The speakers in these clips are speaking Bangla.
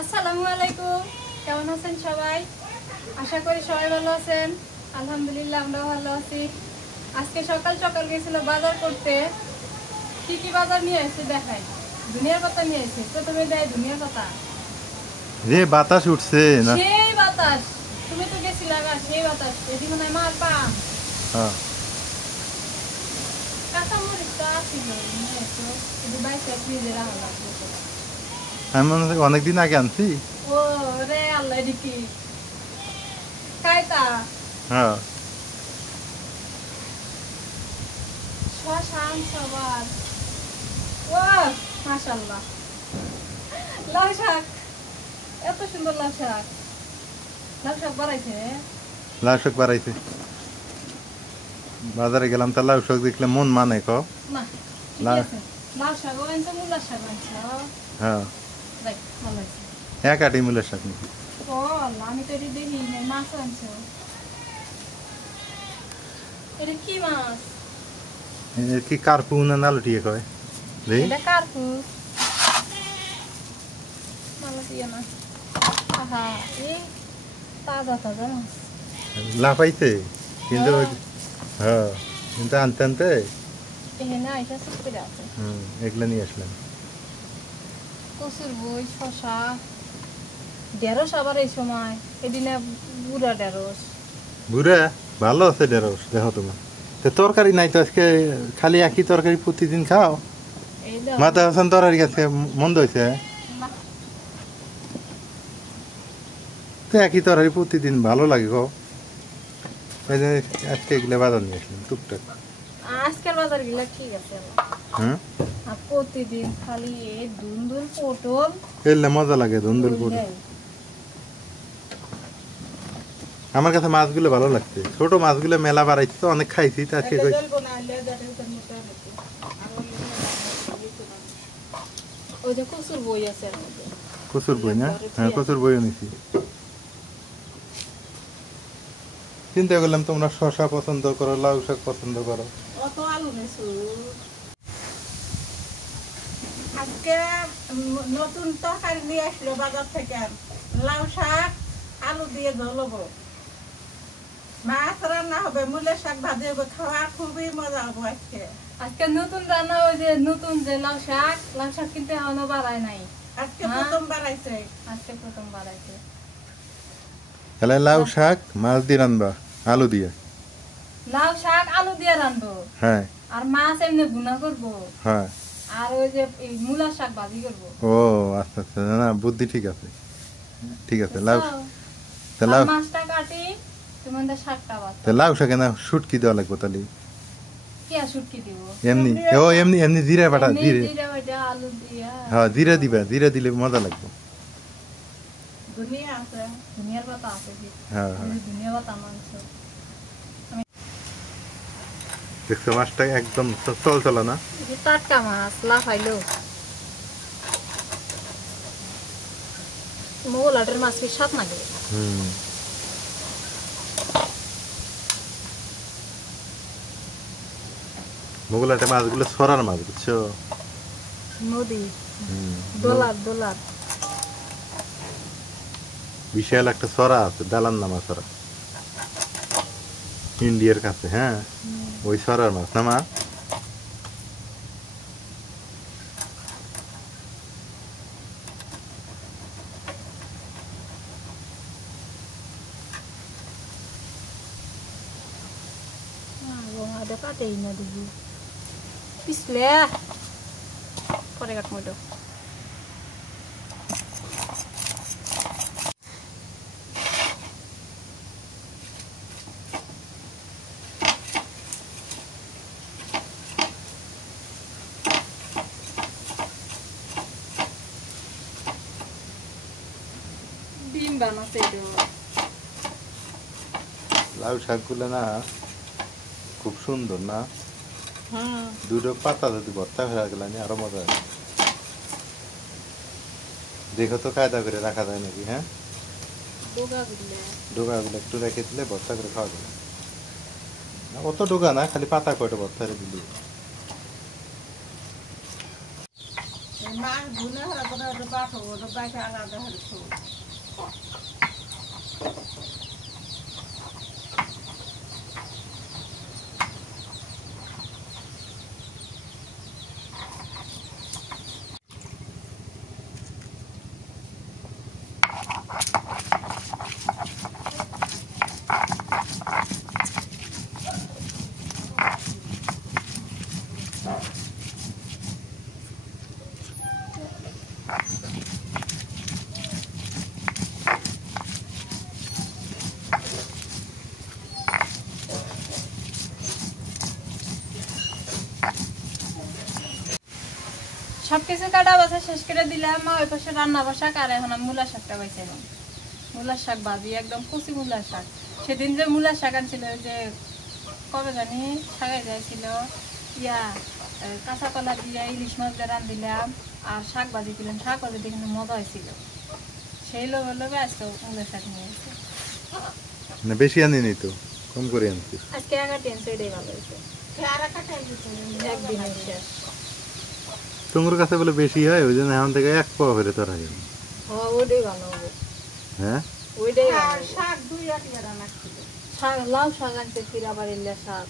আসসালামু আলাইকুম, কেমন আছেন সবাই? আশা করি সবাই ভালো আছেন। আলহামদুলিল্লাহ আমরাও ভালো আছি। আজকে সকাল সকাল গেছিল বাজার করতে। কি কি বাজার নিয়ে এসে দেখাই। ধনিয়ার পাতা নিয়ে এসে, প্রথমে দেয় ধনিয়ার পাতা। রে বাতাস উঠছে না? সেই বাতাস, তুমি তো গেছিলে আবার, সেই বাতাস। এদিকে মনে হয় মাল পাম। হ্যাঁ, কাঁচামরিচটা ছিল নিয়ে এসো, শুধু বাইশে ফ্রিজে রাখা লাগবে। আমি মনে হয় অনেকদিন আগে আনছি। ও রে আল্লাহ, দেখি কায়তা হ্যাঁ, শ্মশান সবার। ও মাশাআল্লাহ, লাউ শাক, এত সুন্দর লাউ শাক। লাউ শাক বাড়াইছে। লাউ শাক বাড়াইছে। বাজারে গেলাম তা লাউ শাক দেখলে মন মানে ক না ঠিকই আছে। লাউ শাক আনছো, মূলার শাক আনছো। হ্যাঁ, দেখ ভালো আছে। এক আটি মূলের শাক নাকি? ও আল্লাহ, আমি তো এটি দেখি নাই। মাছ আনছো? এটা কি মাছ? কি কার্পু না নালুটিয়ে কয়? এটা কার্পু। ভালো দিয়ে না। আহা, এই তাজা তাজা মাছ। লাফাইছে কিন্তু হ্যাঁ, কিন্তু আনতে আনতে এখানে আইসা সব করে আছে। এগুলো নিয়ে আসলাম। কচুর বই, শশা, ঢেঁড়স আবার এই সময়। এদিনে বুড়া ঢেঁড়স। বুড়া ভালো আছে ঢেঁড়স, দেখো তোমার তো তরকারি নাই তো আজকে, খালি একই তরকারি প্রতিদিন খাও। এই দাও। মাথা হাসান তরকারি কাছে মন্দ হয়েছে। না, তো একই তরকারি প্রতিদিন ভালো লাগে গো। এই যে আজকে এগুলো বাজার নিয়ে আসলাম টুকটাক। আজকের বাজার গেলে ঠিক আছে। হ্যাঁ, আর প্রতিদিন খালি এই দুন্দুল পটল। এলে মজা লাগে ধুন্দুল করে। আমার কাছে মাছগুলো ভালো লাগছে, ছোট মাছগুলো মেলা বাড়াইছে তো অনেক খাইছি তো আজকে কই ওই যে কচুর বই আছে এর মধ্যে। কচুর বই না? হ্যাঁ, কচুর বইও নিছি। চিন্তা করলাম তোমরা শশা পছন্দ করো, লাউ শাক পছন্দ করো। অত আলু নেছো আজকে? নতুন তরকারি নিয়ে আসলো বাজার থেকে। লাউ শাক আলু দিয়ে ঝোলবো, মাছ রান্না হবে, মূলের শাক ভাজি হবে। খাওয়া খুবই মজা হবে আজকে। আজকে নতুন রান্না। ওই যে নতুন যে লাউ শাক কিন্তু এখনো বাড়ায় নাই। আজকে প্রথম বাড়াইছে। আজকে প্রথম বাড়াইছে। তাহলে লাউ শাক মাছ দিয়ে রান্না, আলু দিয়ে। লাউ শাক আলু দিয়ে রান্নবো। হ্যাঁ, আর মাছ এমনি ভুনা করবো। হ্যাঁ, আর ওই যে মূলার শাক ভাজি করবো। ও আচ্ছা আচ্ছা, না বুদ্ধি ঠিক আছে, ঠিক আছে। লাউ লাউ মাছটা কাটি, তোমার শাকটা বাদ। লাউ শাকে না শুটকি দেওয়া লাগবে তাহলে। কি আর শুটকি দিব? এমনি ও এমনি এমনি জিরা বাটা, জিরে। জিরা বাটা আলু দিয়া। হ্যাঁ, জিরা দিবা, জিরা দিলে মজা লাগবে। ধনিয়া আছে, ধনিয়ার পাতা আছে। হ্যাঁ, হ্যাঁ, ধনিয়া পাতা মাংস। দেখছো মাছটা একদম চল চলা না? টাটকা মাছ, লাফাইলো। মোগলাটের মাছ কি স্বাদ লাগে? মোগলাটে মাছগুলো ছড়ার মাছ, বুঝছো? নদী দোলার দোলার বিশাল একটা ছড়া আছে, দালান নামা ছড়া, ইন্ডিয়ার কাছে। হ্যাঁ, ওই ছড়ার মাছ না মা? কাটেই না দিবি পিছলে পরে কাটবো। ডিম বানাচ্ছে তো লাউ শাকগুলো না খুব সুন্দর না, হুম দুটো পাতা যদি ভর্তা হয়ে গেল আরো মজা হয়। দেখো তো কায়দা করে রাখা যায় নাকি? হ্যাঁ, ডোগাগুলো ডোকাগুলো একটু রেখে দিলে ভর্তা করে খাওয়া যাবে। অত ডোকা না, খালি পাতা কয়টা ভর্তা করে দিলি। মাছ ভুনে হলে পরে ওটা পাঠাবো, ওটা পাখি আলাদা হলে খাবো। সবকিছু কাটা বাছা শেষ করে দিলাম। মা ওই পাশে রান্না বসাক, আর এখন আমি মূলা শাকটা বাইছিলাম। মূলার শাক ভাজি, একদম কচি মূলার শাক। সেদিন যে মূলার শাক আনছিল, যে কবে জানি শাকাই যাইছিল, কাঁচা কলা দিয়ে ইলিশ মাছ দিয়ে রান্ধিলাম আর শাক ভাজি দিলাম। শাক ভাজি দিয়ে কিন্তু মজা হয়েছিল। সেই লোভে লোভে আজকে মূলার শাক নিয়ে এসেছে। না বেশি আনিনি তো, কম করে আনছি। আজকে এগারটি আনছে, এটাই ভালো হয়েছে। চেহারা কাটাই দিতে একদিনের শেষ। তোমার কাছে বলে বেশি হয়, ওই জন্য এখন থেকে এক পাওয়া করে তোরা গেল। ওইটাই ভালো হবে। হ্যাঁ, ওইটাই ভালো হবে। শাক 2-1 রান্না ছিল। শাক, লাউ শাক আনছে, কিরা বাড়িলে শাক।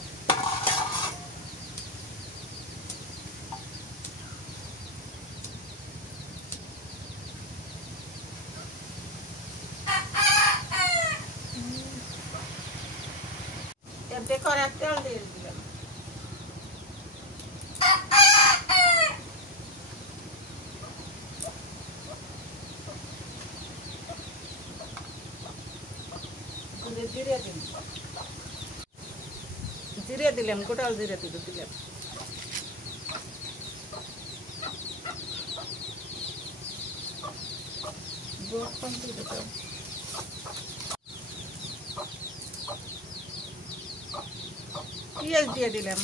এতে করে তেল দিয়ে দিলাম। জিরে দিন, জিরে দিলাম, গোটাল জিরে দিলাম। পেঁয়াজ দিয়ে দিলাম।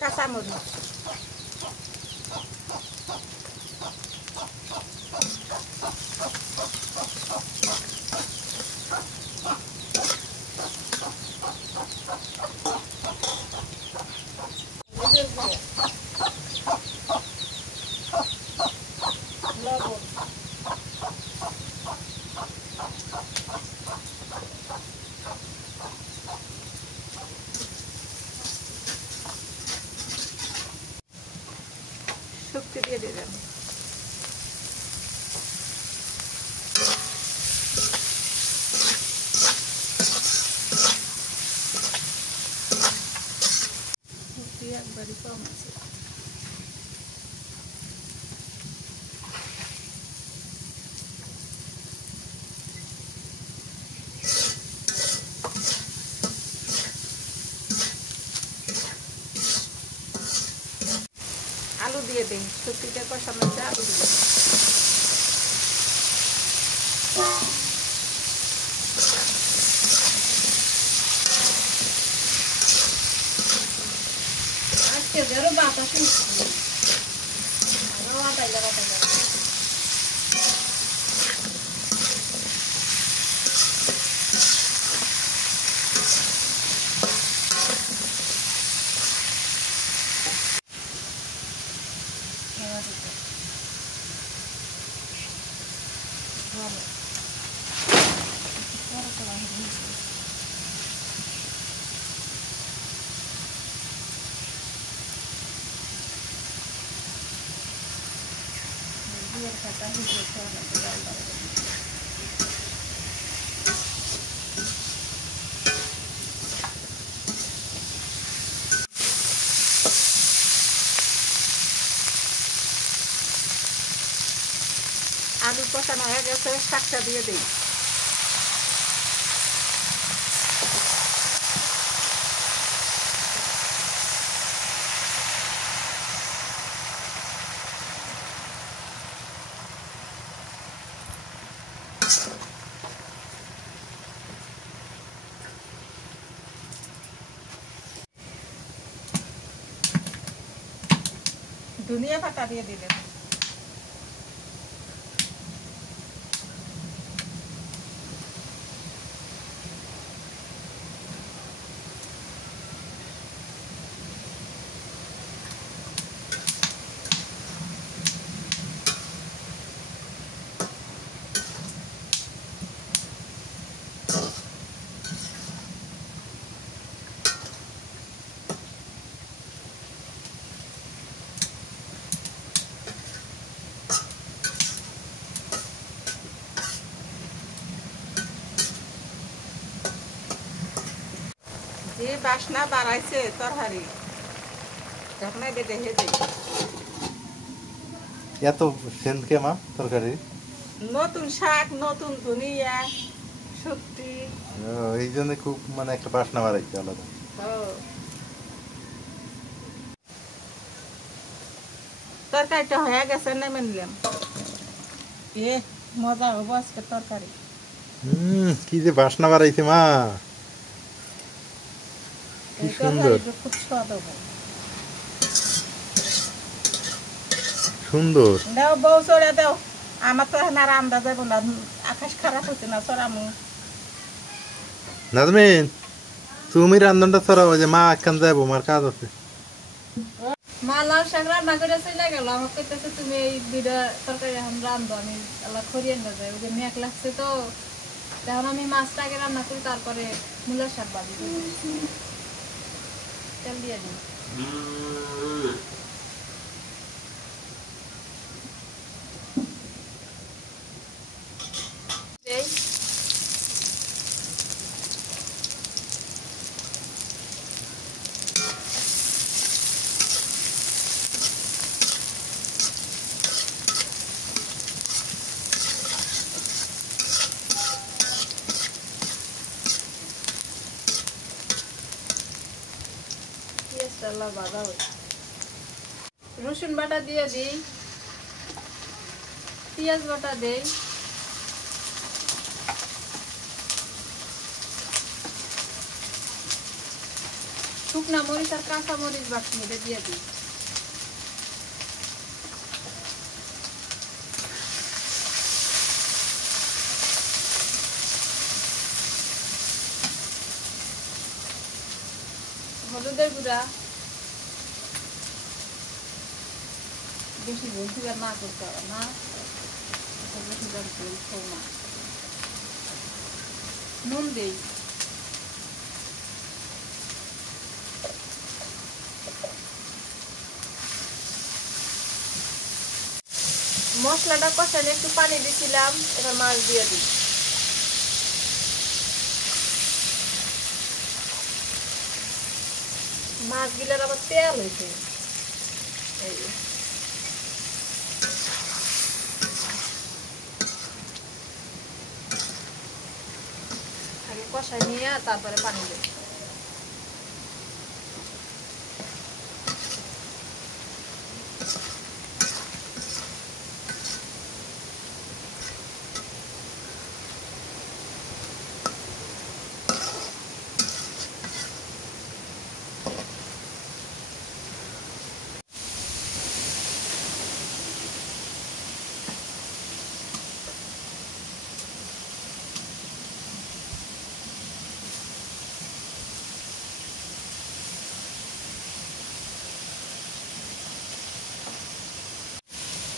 কাঁচামরিচ, লবণ, শুক্তি দিয়ে দিলাম। শুক্তি একবারই কম আছে। আলু দিয়ে দিই, শুক্তিটা কষানোর চেয়ে আলু দিয়ে দিই। আজকে ধরো বাতাস উঠছে। আরো বাতাইলা বাতাইলা। আলু কষানো হয়ে গেছে, শাকটা দিয়ে দিই। ধনিয়া পাতা দিয়ে দিলেন। যে বাসনা বাড়াইছে তরকারি, এখন এটা দেখে দিই। এত সেন্ট কে মা তরকারি? নতুন শাক, নতুন ধনিয়া, সত্যি এই জন্য খুব মানে একটা বাসনা বাড়াইছে আলাদা। তরকারিটা হয়ে গেছে, নেমে নিলাম। এ মজা হবো আজকে তরকারি। কি যে বাসনা বাড়াইছে মা, কি সুন্দর খুব স্বাদ হবে। সুন্দর। দাও বউ চড়ে দাও, আমার তো এখন আর আন্দাজ যাবো না, আকাশ খারাপ হচ্ছে না, চড়ামু। নাজমিন তুমি রান্ধনটা ছড়াবো, যে মা একখান যাবো, মার কাজ আছে। মা লাল শাক রান্না করে চলে গেল, আমার কইতেছে তুমি এই দুইটা তরকারি এখন রান্ধো, আমি আল্লাহ খরিয়ে না যাই, ওকে মেঘ লাগছে তো, তখন আমি মাছটা আগে রান্না করি, তারপরে মূলার শাক ভাজি করি, তেল দিয়ে দিই। রসুন বাটা দিয়ে দিই, পেঁয়াজ বাটা দেই, শুকনা মরিচ আর কাঁচা মরিচ বাটি দিয়ে দিই। হলুদের গুঁড়া, বেশি ঝোল দিবার না করতে হবে না, বেশি ঝোল খাও না। নুন দেই, মশলাটা কষালে একটু পানি দিছিলাম, এবার মাছ দিয়ে দিই। মাছগুলোর আবার তেল হয়েছে, এই আগে কষাই নিয়ে তারপরে পানি দেব।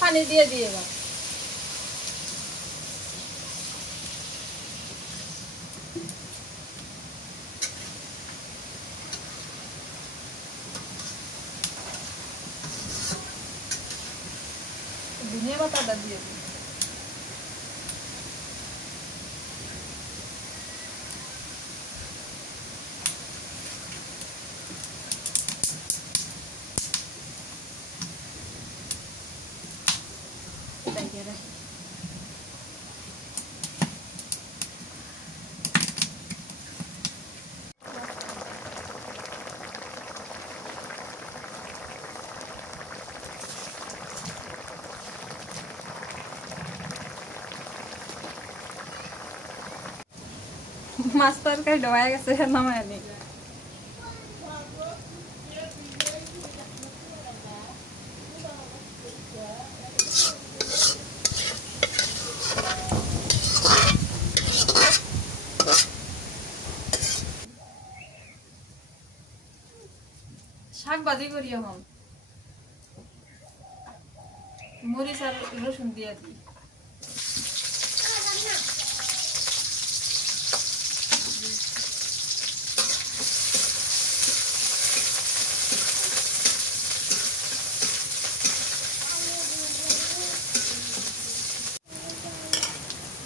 পানি দিয়ে দিই এবার। ধনিয়া পাতাটা দিয়ে দিই। মাছ তরকারি হয়ে গেছে, নামায় নি। শাক ভাজি করি এখন মরিচ আর রসুন দিয়ে দিই।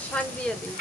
শাক দিয়ে দিই।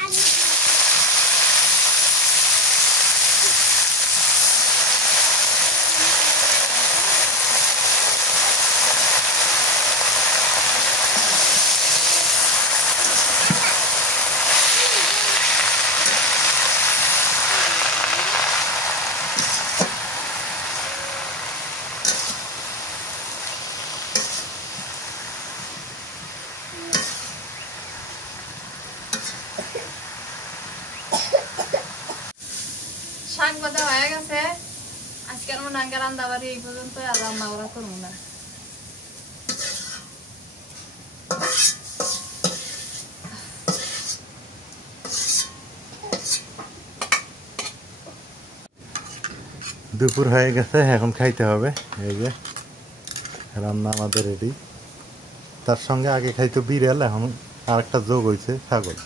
শাক ভাজা হয়ে গেছে। আজকের মনে হয় রান্না বাড়ি এই পর্যন্ত, আর রান্না ওরা করবো না। দুপুর হয়ে গেছে, এখন খাইতে হবে। এই যে রান্না আমাদের রেডি। তার সঙ্গে আগে খাইতো বিড়াল, এখন আরেকটা যোগ হয়েছে ছাগল।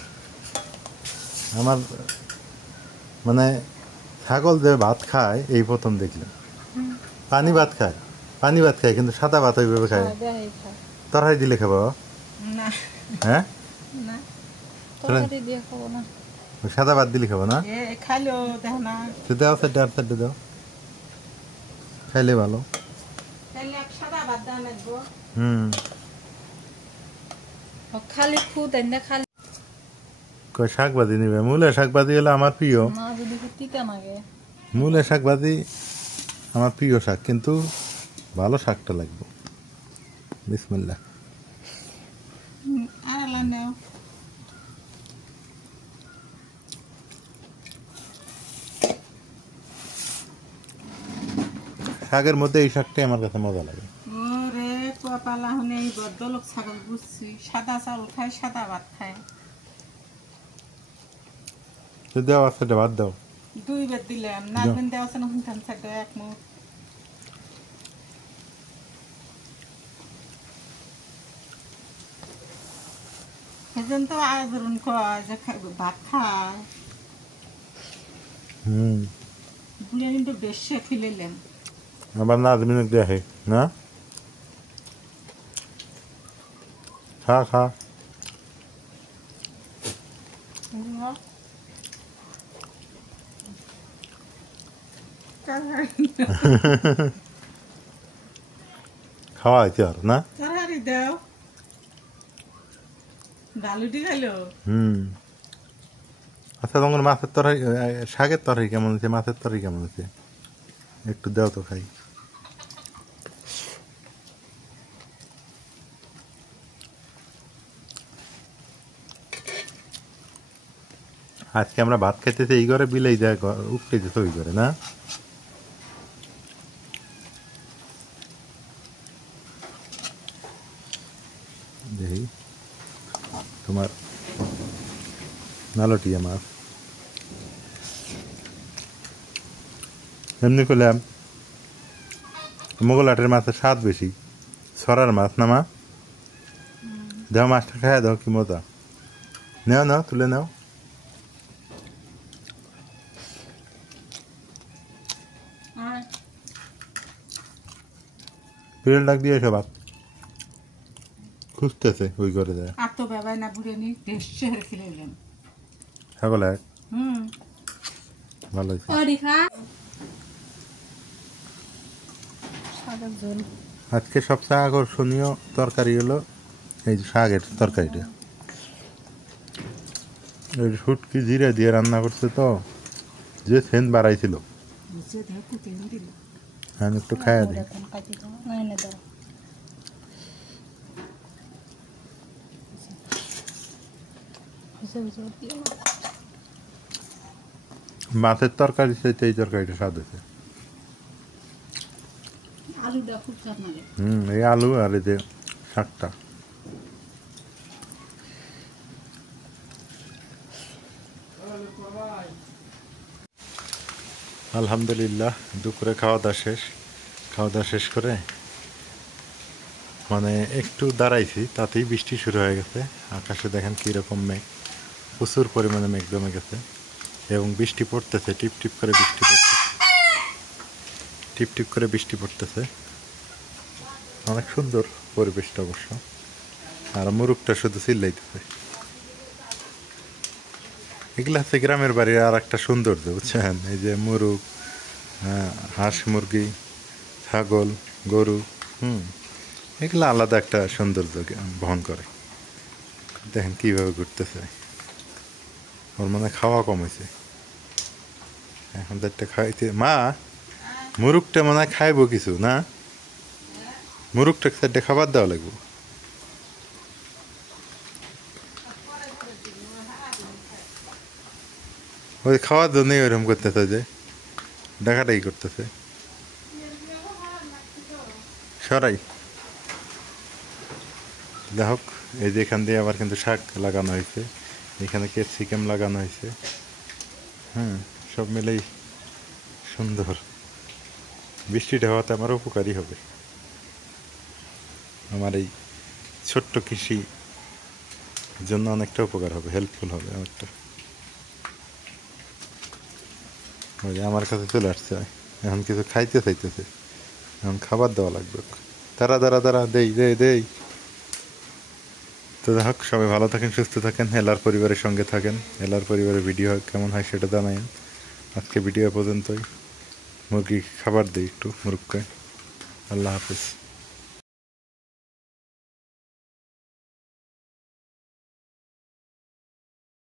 আমার মানে ছাগল যে ভাত খায় এই প্রথম দেখলাম। পানি ভাত খায়, পানি ভাত খায়, কিন্তু সাদা ভাত ওইভাবে খায়। তরকারি দিলে খাবো? না হ্যাঁ, না তরকারি দিয়ে খাবো না। সাদা ভাত দিলে খাবো না? এ খাইলেও দেখো না, তো দাও, সাইডে আর সাইডে দাও, খাইলে ভালো। তাহলে এক সাদা ভাত দেওয়া লাগবো। খালি খুদ এনে খালি কই শাক ভাজি নিবে? মূলে শাক ভাজি হলো আমার প্রিয়। না যদি তিতা লাগে। মূলে শাক ভাজি আমার প্রিয় শাক, কিন্তু ভালো শাকটা লাগবে। বিসমিল্লাহ। আড়ালা নেও। শাকের মধ্যে এই শাকটাই আমার কাছে মজা লাগে। ওরে কপালা হনে এই বদ্ধলোক ছাগল বুঝছি, সাদা চাউল খায়, সাদা ভাত খায়। তো দাও, আর সাইডে ভাত দাও। 2 বেদ দিলাম, নাজবেন দেওয়া আছে না হুনতাম সাইডে এক মুঠ। সেজন তো আজরুন কয় যে ভাত খায়, বুড়িয়া কিন্তু বেশি ফিলেলেন। আবার নাজমিন দেখে না, খা খা। খাওয়া হয়েছে আর না? তরকারি দাও, ডালুটি খাইলো। আচ্ছা, তোমার মাছের তরকারি, শাকের তরকারি কেমন হয়েছে, মাছের তরকারি কেমন হয়েছে একটু দাও তো খাই। আজকে আমরা ভাত খাইতেছি এই ঘরে, বিলাই যায় উঠতেছে ওই ঘরে না? দেখি তোমার নালটিয়া মাছ এমনি করলাম। মোগল হাটের মাছের স্বাদ বেশি, ছড়ার মাছ না মা? দাও মাছটা খাইয়া দাও, কি মজা। নাও নাও, তুলে নাও। বিড়াল ডাক দিয়ে এসো, ভাত খুঁজতেছে ওই ঘরে যায়। আর তো বাবাই না বুড়ে নি বেশি হেরে ফিলেলেন। ছাগল এক ভালো হয়েছে। আজকে সবচেয়ে আকর্ষণীয় তরকারি হলো এই যে শাকের তরকারিটা। শুটকি জিরা দিয়ে রান্না করছে, তো যে সেন্ট বাড়াইছিল। আমি একটু খাইয়া দিই। মাছের তরকারি চাইতে এই তরকারিটা স্বাদ হয়েছে। আলুটা খুব স্বাদ লাগে। এই আলু আর এই যে শাকটা। আলহামদুলিল্লাহ, দুপুরে খাওয়া দাওয়া শেষ। খাওয়া দাওয়া শেষ করে মানে একটু দাঁড়াইছি, তাতেই বৃষ্টি শুরু হয়ে গেছে। আকাশে দেখেন কীরকম মেঘ, প্রচুর পরিমাণে মেঘ জমে গেছে এবং বৃষ্টি পড়তেছে, টিপ টিপ করে বৃষ্টি পড়তেছে, টিপ টিপ করে বৃষ্টি পড়তেছে। অনেক সুন্দর পরিবেশটা অবশ্য। আর মুরুগটা শুধু চিল্লাইতেছে। এগুলো হচ্ছে গ্রামের বাড়ির আর একটা সৌন্দর্য, বুঝছেন? এই যে মুরুগ, হাঁস মুরগি, ছাগল, গরু, এগুলো আলাদা একটা সৌন্দর্য বহন করে। দেখেন কীভাবে ঘুরতেছে। ওর মানে খাওয়া কমেছে, এখন তো একটা খাইতে। মা, মুরুগটা মনে হয় খাইবো কিছু না? মুরুগটা একটা খাবার দেওয়া লাগবে। ওই খাওয়ার জন্যই ওইরকম করতেছে, যে দেখাটাই করতেছে। সরাই যাই হোক, এই যে এখান দিয়ে আবার কিন্তু শাক লাগানো হয়েছে, এখানে ক্যাপসিকাম লাগানো হয়েছে। সব মিলেই সুন্দর। বৃষ্টিটা হওয়াতে আমার উপকারী হবে, আমার এই ছোট্ট কৃষি জন্য অনেকটা উপকার হবে, হেল্পফুল হবে অনেকটা। ওই যে আমার কাছে চলে আসছে, এখন কিছু খাইতে চাইতেছে, এখন খাবার দেওয়া লাগবে। তারা দেই দেই দেই। তো যাই হোক, সবাই ভালো থাকেন, সুস্থ থাকেন, এলার পরিবারের সঙ্গে থাকেন। এলার পরিবারের ভিডিও কেমন হয় সেটা জানাই। আজকে ভিডিও পর্যন্তই। মুরগি খাবার দিই একটু মুরগকে। আল্লাহ হাফিজ।